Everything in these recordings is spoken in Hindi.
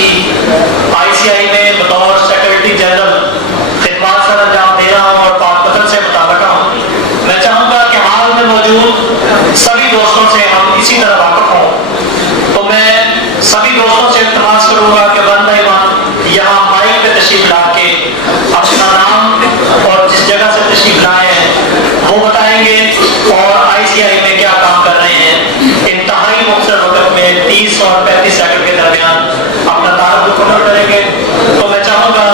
चिश्ती ICI में बतौर सेक्रेटरी जनरल खिदमत सर अंजाम दे रहा हूँ और पाकपत्र से मुताबिक हूँ। मैं चाहूँगा कि हाल में मौजूद सभी दोस्तों से हम इसी तरह वाकिफ हों। तो मैं सभी दोस्तों से इल्तिमास करूँगा कि बंद यहाँ माइक पे तशरीफ ला के अपना नाम और जिस जगह से तशरीफ लाए हैं वो बताएंगे और ICI में क्या काम कर रहे हैं। इंतहाई मुख्तसर वक्त में 30 और 35 सेकंड के दरमियान अपना तारुफ मुकम्मल करेंगे। तो मैं चाहूँगा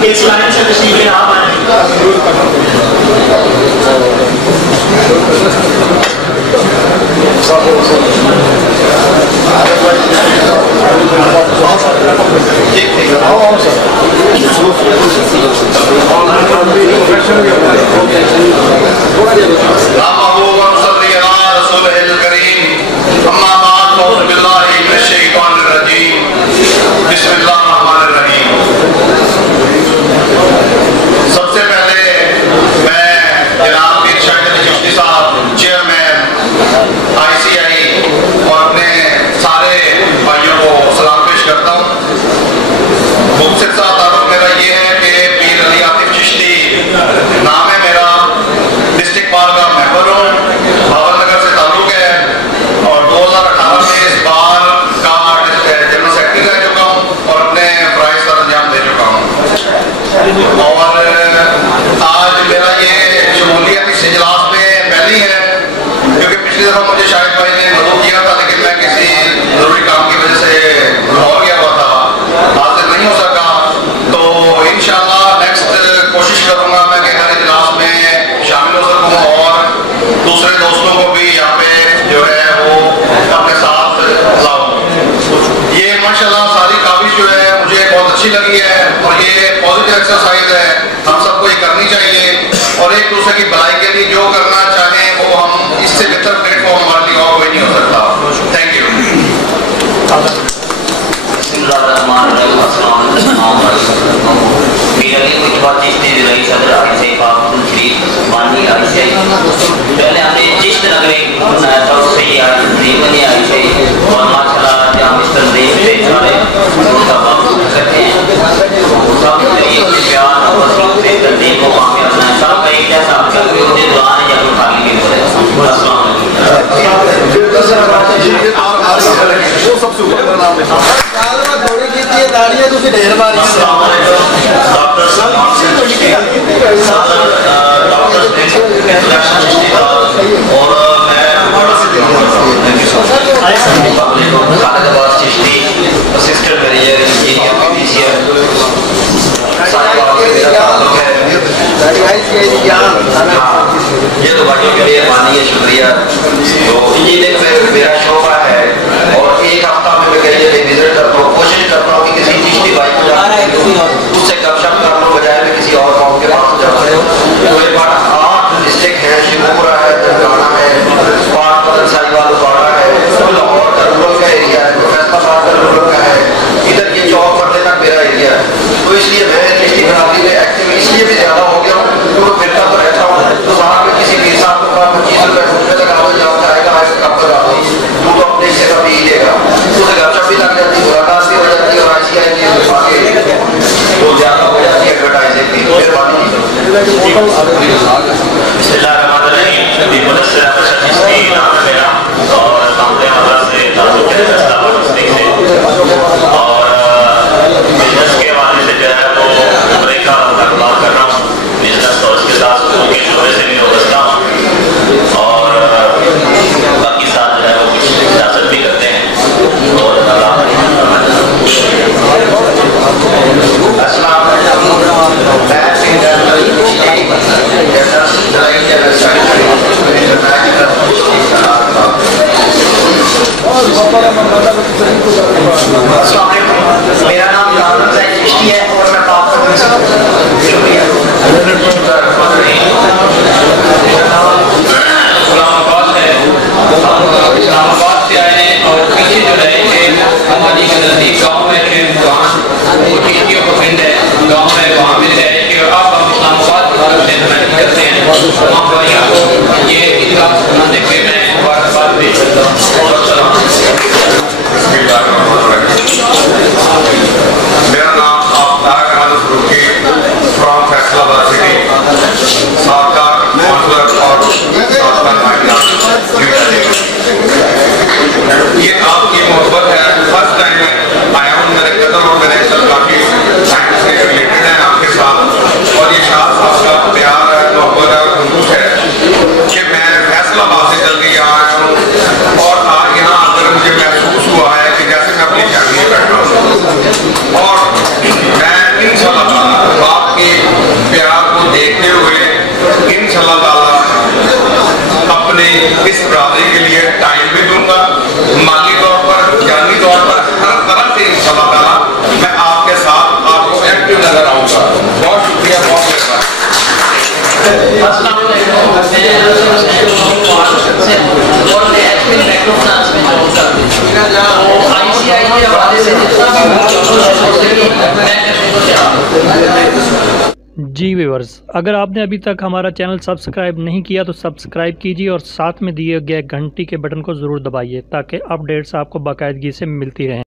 कि इस लाइन से तशरीफ यहाँ सबसे पहले मैं जनाब पीर शाहिद अली चिश्ती साहब चेयरमैन ICI और अपने सारे भाइयों को सलाम पेश करता हूँ। मुझसे साथ तारुफ मेरा ये है कि पीर अली आतिफ चिश्ती नाम है मेरा, डिस्ट्रिक्ट बार का मेंबर हूँ, भावनगर से ताल्लुक है और 2018 में इस बार का जनरल सेक्रेटरी रह चुका हूँ और अपने प्राइज का अंजाम दे चुका हूँ। और आज मेरा ये शमूलियत इस इजलास में पहली है क्योंकि पिछली दफा मुझे शाहिद भाई ने मदद किया था लेकिन मैं किसी जरूरी काम की वजह से लाहौर गया हुआ था, हाजिर नहीं हो सका। तो इंशाल्लाह नेक्स्ट कोशिश करूंगा मैं कि हर इजलास में शामिल हो सकूं और दूसरे दोस्तों को भी यहाँ पे जो है वो अपने साथ लाऊं। ये माशाल्लाह सारी काबिश जो है मुझे बहुत अच्छी लगी है और ये पॉजिटिव एक्सरसाइज है, हम सबको ये करनी चाहिए और एक दूसरे की भलाई के लिए जो करना चाहें वो हम इससे बेहतर प्लेटफॉर्म हमारे लिए और कोई नहीं हो सकता। Thank you. पहले हमने चिश्त नगरी बनाया था, उससे ही बनी ICI और माशाल्लाह जहाँ मिस्टर नईम से सारे उनका बाबू करते हैं सब तरीके से प्यार और वसूल से तकलीफ को कामयाब करना है। सब एक जैसा आपका मुझे दुआ है या तो खाली के बोले अस्सलाम ये तो भाइयों के लिए मानी है, शुक्रिया। तो इंजीनियरिंग में मेरा शोबा है और एक हफ्ता में मैं कहीं विजिट करता हूँ, कोशिश करता हूँ कि किसी चिश्ती भाई को उससे गपशप कर लो बजाय में किसी और कौम के पास जाते हो। तो मेरे पास 8 डिस्ट्रिक्ट है, शिवपुरा है, तेलंगाना है, पाक साहिवाल बाड़ा है, लाहौर का रूरल का एरिया है, फैसलाबाद का रूरल का है, इधर ये चौक पड़ने तक मेरा एरिया है। तो इसलिए मैं चिश्ती बरादरी में एक्टिव इसलिए भी ज्यादा हो गया हूँ क्योंकि फिरता तो रहता हूँ। तो वहाँ पे किसी पीर साहब को कहा 25 रुपये घूमने तक आओ जाओ आएगा आएगा कब तक आओ तू तो अपने हिस्से का भी ही लेगा, उसे गपशप भी लग जाती, मुलाकात भी हो जाती है और ICI आगे तो ज्यादा हो जाती है एडवर्टाइजिंग भी। मेहरबानी मेरा नाम चिश्ती है और मैं पाकपत्र से इस्लामाबाद से आए और पीछे जो रहेंगे हमारी नजदीक गाँव में वो चिश्तियों को पिंड है गाँव में वहाँ मिल जाएगी और अब हम इस्लामाबाद की तरफ से नुमाइंदगी करते हैं तमाम भाइयों को ये इजलास बनाने पे मैं मुबारकबाद पेश करता हूँ। जी व्यूअर्स, अगर आपने अभी तक हमारा चैनल सब्सक्राइब नहीं किया तो सब्सक्राइब कीजिए और साथ में दिए गए घंटी के बटन को ज़रूर दबाइए ताकि अपडेट्स आपको बाकायदगी से मिलती रहें।